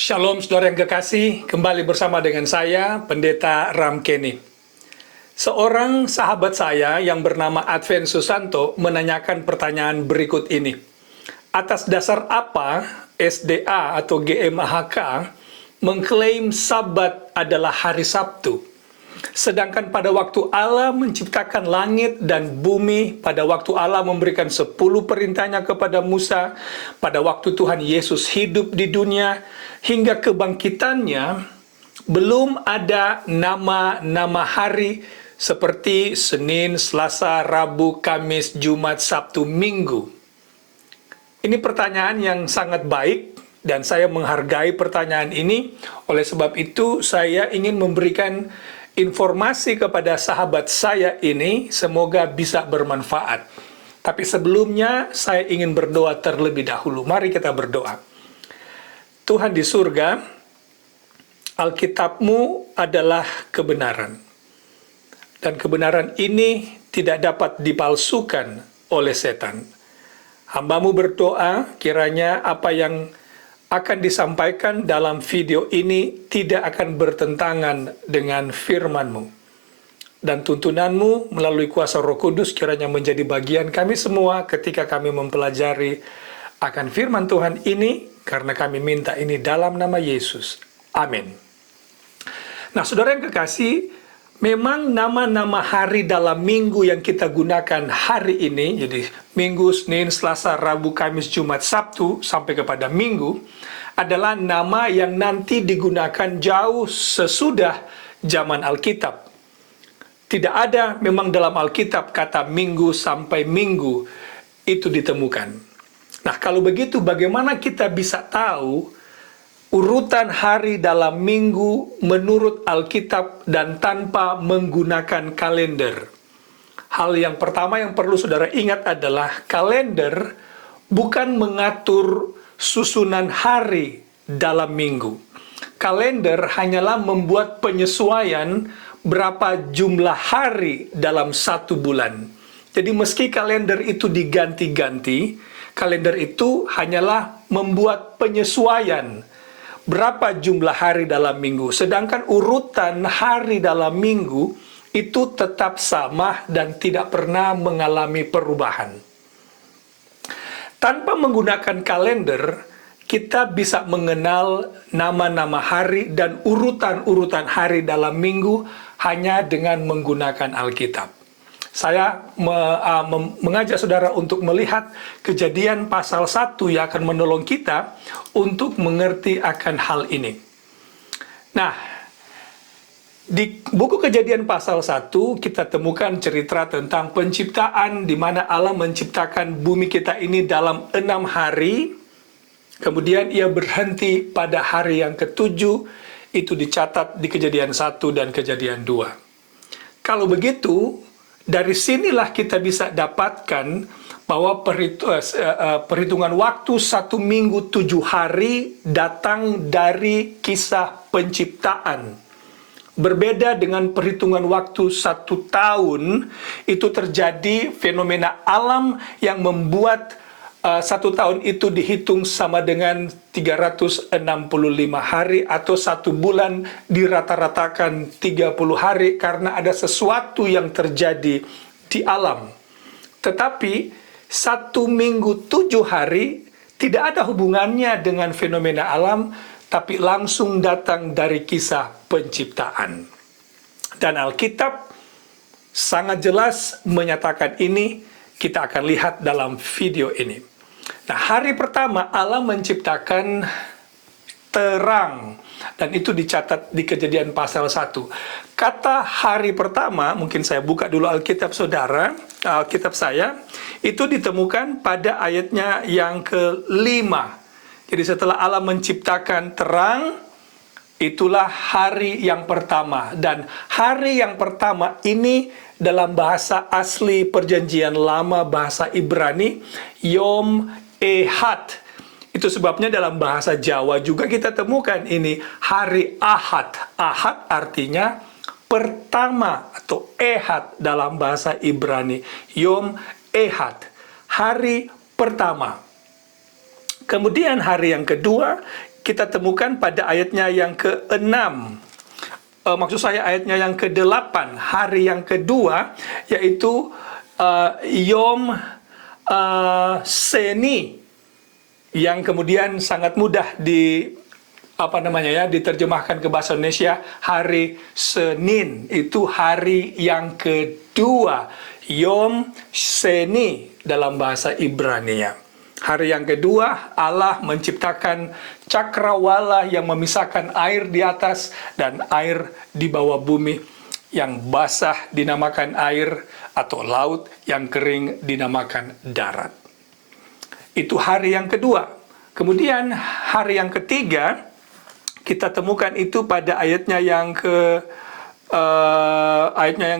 Shalom saudara yang kekasih, kembali bersama dengan saya, Pendeta Ram Kenny. Seorang sahabat saya yang bernama Advent Susanto menanyakan pertanyaan berikut ini. Atas dasar apa SDA atau GMAHK mengklaim Sabat adalah hari Sabtu? Sedangkan pada waktu Allah menciptakan langit dan bumi, pada waktu Allah memberikan 10 perintahnya kepada Musa, pada waktu Tuhan Yesus hidup di dunia, hingga kebangkitannya, belum ada nama-nama hari seperti Senin, Selasa, Rabu, Kamis, Jumat, Sabtu, Minggu. Ini pertanyaan yang sangat baik dan saya menghargai pertanyaan ini. Oleh sebab itu, saya ingin memberikan informasi kepada sahabat saya ini, semoga bisa bermanfaat. Tapi sebelumnya saya ingin berdoa terlebih dahulu. Mari kita berdoa. Tuhan di surga, Alkitab-Mu adalah kebenaran. Dan kebenaran ini tidak dapat dipalsukan oleh setan. Hamba-Mu berdoa kiranya apa yang akan disampaikan dalam video ini tidak akan bertentangan dengan firman-Mu. Dan tuntunan-Mu melalui kuasa Roh Kudus kiranya menjadi bagian kami semua ketika kami mempelajari akan firman Tuhan ini, karena kami minta ini dalam nama Yesus. Amin. Nah, saudara yang kekasih, memang nama-nama hari dalam minggu yang kita gunakan hari ini, jadi Minggu, Senin, Selasa, Rabu, Kamis, Jumat, Sabtu, sampai kepada Minggu, adalah nama yang nanti digunakan jauh sesudah zaman Alkitab. Tidak ada memang dalam Alkitab kata Minggu sampai Minggu itu ditemukan. Nah, kalau begitu bagaimana kita bisa tahu urutan hari dalam minggu menurut Alkitab dan tanpa menggunakan kalender? Hal yang pertama yang perlu saudara ingat adalah kalender bukan mengatur susunan hari dalam minggu. Kalender hanyalah membuat penyesuaian berapa jumlah hari dalam satu bulan. Jadi meski kalender itu diganti-ganti, kalender itu hanyalah membuat penyesuaian berapa jumlah hari dalam minggu. Sedangkan urutan hari dalam minggu itu tetap sama dan tidak pernah mengalami perubahan. Tanpa menggunakan kalender, kita bisa mengenal nama-nama hari dan urutan-urutan hari dalam minggu hanya dengan menggunakan Alkitab. Saya mengajak saudara untuk melihat Kejadian pasal 1 yang akan menolong kita untuk mengerti akan hal ini. Nah, di buku Kejadian pasal 1 kita temukan cerita tentang penciptaan di mana Allah menciptakan bumi kita ini dalam 6 hari. Kemudian ia berhenti pada hari yang ke-7, itu dicatat di Kejadian 1 dan Kejadian 2. Kalau begitu, dari sinilah kita bisa dapatkan bahwa perhitungan waktu 1 minggu 7 hari datang dari kisah penciptaan. Berbeda dengan perhitungan waktu 1 tahun, itu terjadi fenomena alam yang membuat 1 tahun itu dihitung sama dengan 365 hari atau 1 bulan dirata-ratakan 30 hari karena ada sesuatu yang terjadi di alam. Tetapi 1 minggu 7 hari tidak ada hubungannya dengan fenomena alam, tapi langsung datang dari kisah penciptaan. Dan Alkitab sangat jelas menyatakan ini, kita akan lihat dalam video ini. Nah, hari pertama Allah menciptakan terang, dan itu dicatat di Kejadian pasal 1. Kata hari pertama, mungkin saya buka dulu Alkitab saudara, Alkitab saya, itu ditemukan pada ayatnya yang ke-5. Jadi setelah Allah menciptakan terang, itulah hari yang pertama. Dan hari yang pertama ini dalam bahasa asli perjanjian lama, bahasa Ibrani, Yom Ehad. Itu sebabnya dalam bahasa Jawa juga kita temukan ini hari Ahad. Ahad artinya pertama atau Ehad dalam bahasa Ibrani. Yom Ehad, hari pertama. Kemudian hari yang kedua kita temukan pada ayatnya yang ke-6. Maksud saya ayatnya yang ke-8, hari yang kedua, yaitu Yom Seni, yang kemudian sangat mudah diterjemahkan ke bahasa Indonesia hari Senin. Itu hari yang kedua, Yom Seni dalam bahasa Ibrania. Hari yang kedua, Allah menciptakan cakrawala yang memisahkan air di atas dan air di bawah bumi. Yang basah dinamakan air atau laut, yang kering dinamakan darat. Itu hari yang kedua. Kemudian hari yang ketiga, kita temukan itu pada ayatnya yang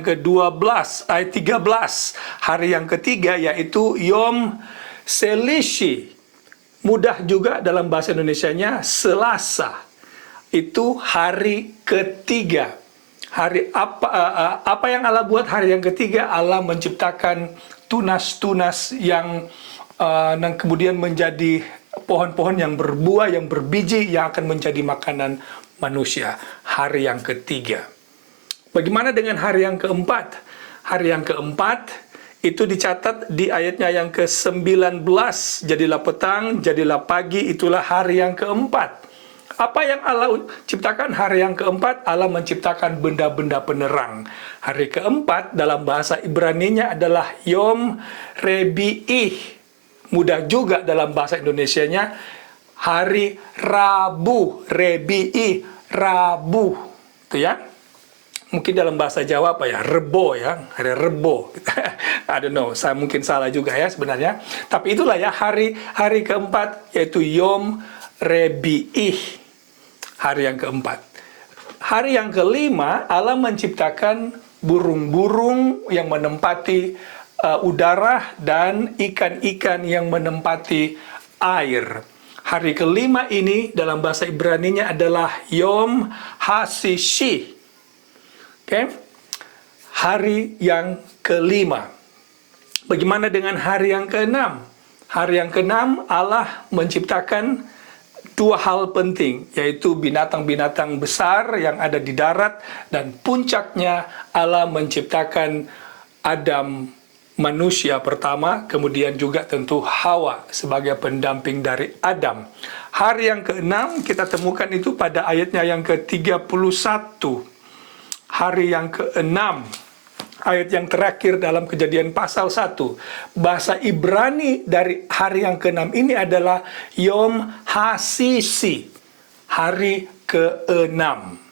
ke-12, ayat 13. Hari yang ketiga yaitu Yom Selishi. Mudah juga dalam bahasa Indonesianya Selasa. Itu hari ketiga. Hari apa yang Allah buat hari yang ketiga? Allah menciptakan tunas-tunas yang kemudian menjadi pohon-pohon yang berbuah, yang berbiji, yang akan menjadi makanan manusia. Hari yang ketiga. Bagaimana dengan hari yang keempat? Hari yang keempat itu dicatat di ayatnya yang ke-19. Jadilah petang, jadilah pagi, itulah hari yang keempat. Apa yang Allah ciptakan hari yang keempat? Allah menciptakan benda-benda penerang. Hari keempat dalam bahasa Ibraninya adalah Yom Rebi'ih. Mudah juga dalam bahasa Indonesianya hari Rabu. Rebi'ih, Rabu. Itu ya. Mungkin dalam bahasa Jawa apa ya? Rebo ya, hari Rebo. I don't know, saya mungkin salah juga ya sebenarnya. Tapi itulah ya hari keempat, yaitu Yom Rebi'ih. Hari yang keempat. Hari yang kelima, Allah menciptakan burung-burung yang menempati udara dan ikan-ikan yang menempati air. Hari kelima ini dalam bahasa Ibraninya adalah Yom Hasishi. Okay? Hari yang kelima. Bagaimana dengan hari yang keenam? Hari yang keenam Allah menciptakan dua hal penting, yaitu binatang-binatang besar yang ada di darat, dan puncaknya Allah menciptakan Adam, manusia pertama, kemudian juga tentu Hawa sebagai pendamping dari Adam. Hari yang keenam kita temukan itu pada ayatnya yang ke-31. Hari yang keenam, ayat yang terakhir dalam Kejadian pasal 1. Bahasa Ibrani dari hari yang keenam ini adalah Yom Hasisi, hari keenam.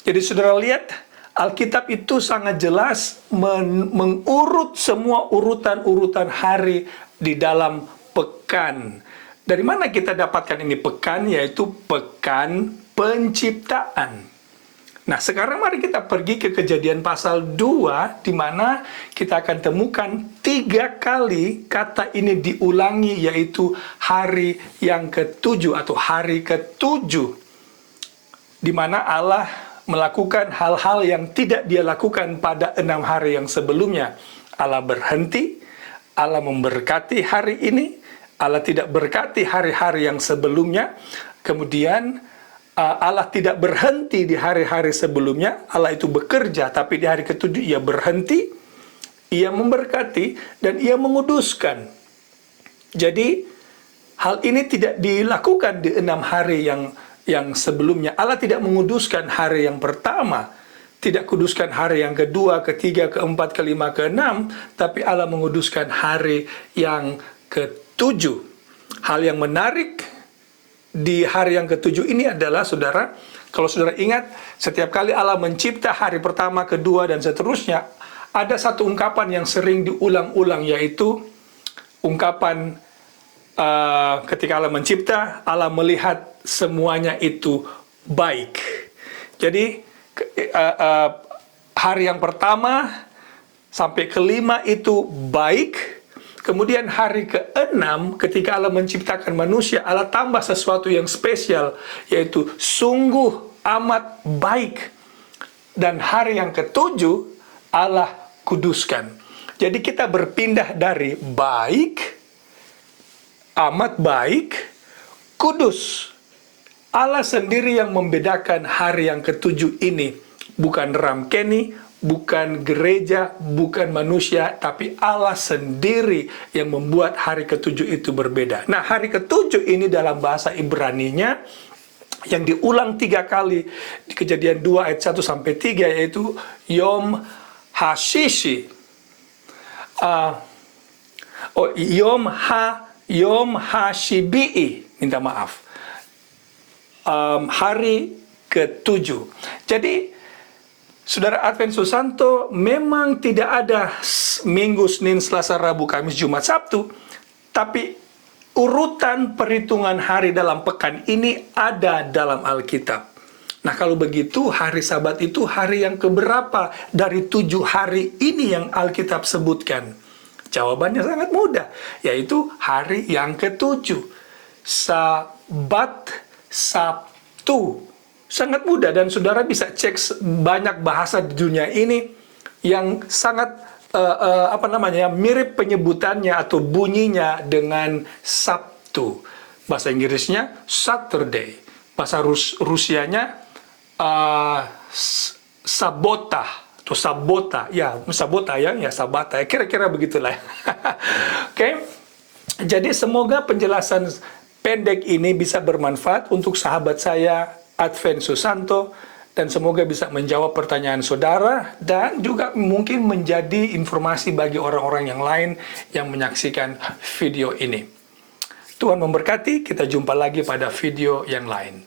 Jadi saudara lihat, Alkitab itu sangat jelas mengurut semua urutan-urutan hari di dalam pekan. Dari mana kita dapatkan ini pekan? Yaitu pekan penciptaan. Nah, sekarang mari kita pergi ke Kejadian pasal 2, di mana kita akan temukan 3 kali kata ini diulangi, yaitu hari yang ke-7 atau hari ke-7, di mana Allah melakukan hal-hal yang tidak dia lakukan pada 6 hari yang sebelumnya. Allah berhenti, Allah memberkati hari ini, Allah tidak berkati hari-hari yang sebelumnya, kemudian Allah tidak berhenti di hari-hari sebelumnya. Allah itu bekerja, tapi di hari ke-7 ia berhenti, ia memberkati, dan ia menguduskan. Jadi hal ini tidak dilakukan di 6 hari yang sebelumnya. Allah tidak menguduskan hari yang pertama, tidak kuduskan hari yang kedua, ketiga, keempat, kelima, keenam, tapi Allah menguduskan hari yang ke-7. Hal yang menarik di hari yang ke-7 ini adalah, saudara, kalau saudara ingat, setiap kali Allah mencipta hari pertama, kedua, dan seterusnya, ada satu ungkapan yang sering diulang-ulang, yaitu ungkapan ketika Allah mencipta, Allah melihat semuanya itu baik. Jadi hari yang pertama sampai kelima itu baik. Kemudian hari ke-6 ketika Allah menciptakan manusia, Allah tambah sesuatu yang spesial, yaitu sungguh amat baik. Dan hari yang ke-7 Allah kuduskan. Jadi kita berpindah dari baik, amat baik, kudus. Allah sendiri yang membedakan hari yang ketujuh ini. Bukan Ramkeni, bukan gereja, bukan manusia, tapi Allah sendiri yang membuat hari ketujuh itu berbeda. Nah, hari ketujuh ini dalam bahasa Ibraninya yang diulang 3 kali di Kejadian 2 ayat 1 sampai 3, yaitu Yom Hashishi. Yom Hashibi'i, minta maaf. Hari ketujuh. Jadi, Saudara Advent Susanto, memang tidak ada Minggu, Senin, Selasa, Rabu, Kamis, Jumat, Sabtu, tapi urutan perhitungan hari dalam pekan ini ada dalam Alkitab. Nah, kalau begitu, hari Sabat itu hari yang keberapa dari 7 hari ini yang Alkitab sebutkan? Jawabannya sangat mudah, yaitu hari yang ketujuh. Sabat Sabtu. Sangat mudah, dan saudara bisa cek banyak bahasa di dunia ini yang sangat mirip penyebutannya atau bunyinya dengan Sabtu. Bahasa Inggrisnya Saturday. Bahasa Rusianya Sabota atau Sabota. Ya, Sabota ya, Sabata. Kira-kira begitulah. Oke. Jadi semoga penjelasan pendek ini bisa bermanfaat untuk sahabat saya Advent Susanto, dan semoga bisa menjawab pertanyaan saudara dan juga mungkin menjadi informasi bagi orang-orang yang lain yang menyaksikan video ini. Tuhan memberkati, kita jumpa lagi pada video yang lain.